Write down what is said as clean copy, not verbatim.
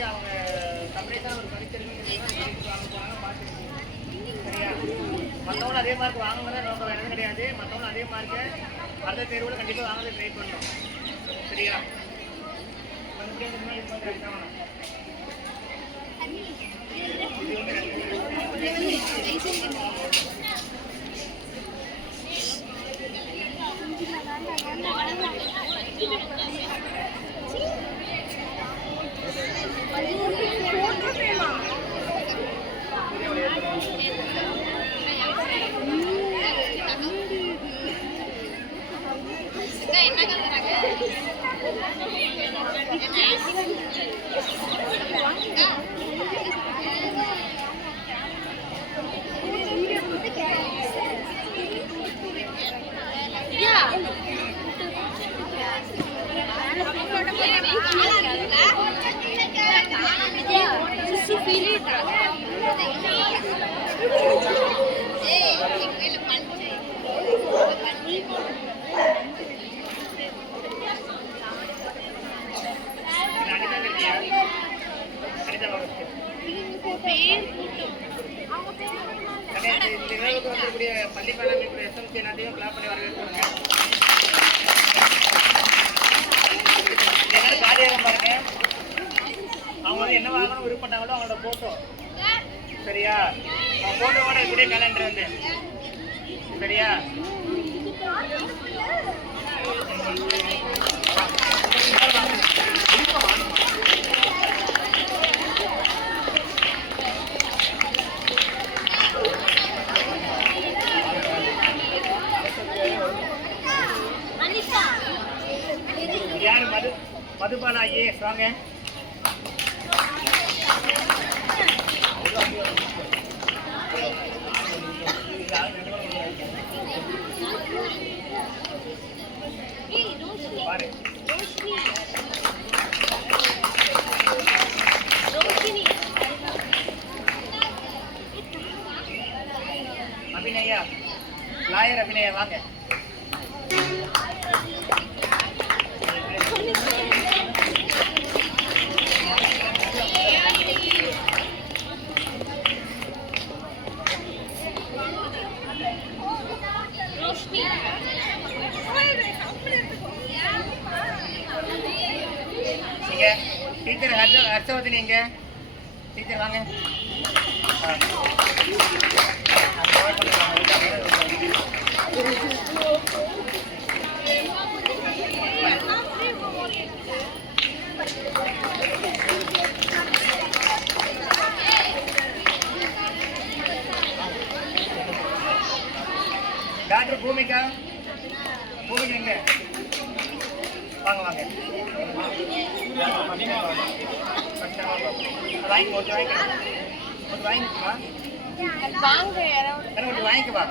எப்படி அவங்க செப்பரேட்டாக ஒரு படிச்சிருக்கீங்க வாங்க போனாங்க பார்த்துருக்கீங்க. சரியா? மற்றவங்களும் அதே மார்க் வாங்கணும்னா நோக்கம் வேறு எதுவும் கிடையாது. மற்றவங்களும் அதே மார்க்கை அடுத்த தேர்வில் கண்டிப்பாக வாங்க ட்ரை பண்ணணும். சரியா? பள்ளி மேலாண்மை எஸ்எம்சி எல்லாத்தையும் கிளாப் பண்ணி வரவேற்பாங்க. காரியம் பாருங்க, அவங்க வந்து என்ன வாங்கணும் விருப்பப்பட்டாங்களோ அவங்களோட போட்டோ. சரியா? அவங்க போட்டோவோட இருக்கக்கூடிய கேலண்டர் வந்து சரியா? யார் மதுபாலா ஐஏஎஸ் வாங்க. அபிநயா லாயர் அபிநயா வாங்க. டீச்சர் ஹர்ஷவர்தனி எங்க? டீச்சர் வாங்க. டாக்டர் பூமிகா எங்க? வாங்க வாங்க. வாங்கிக்கவா? வாங்கிக்கவா?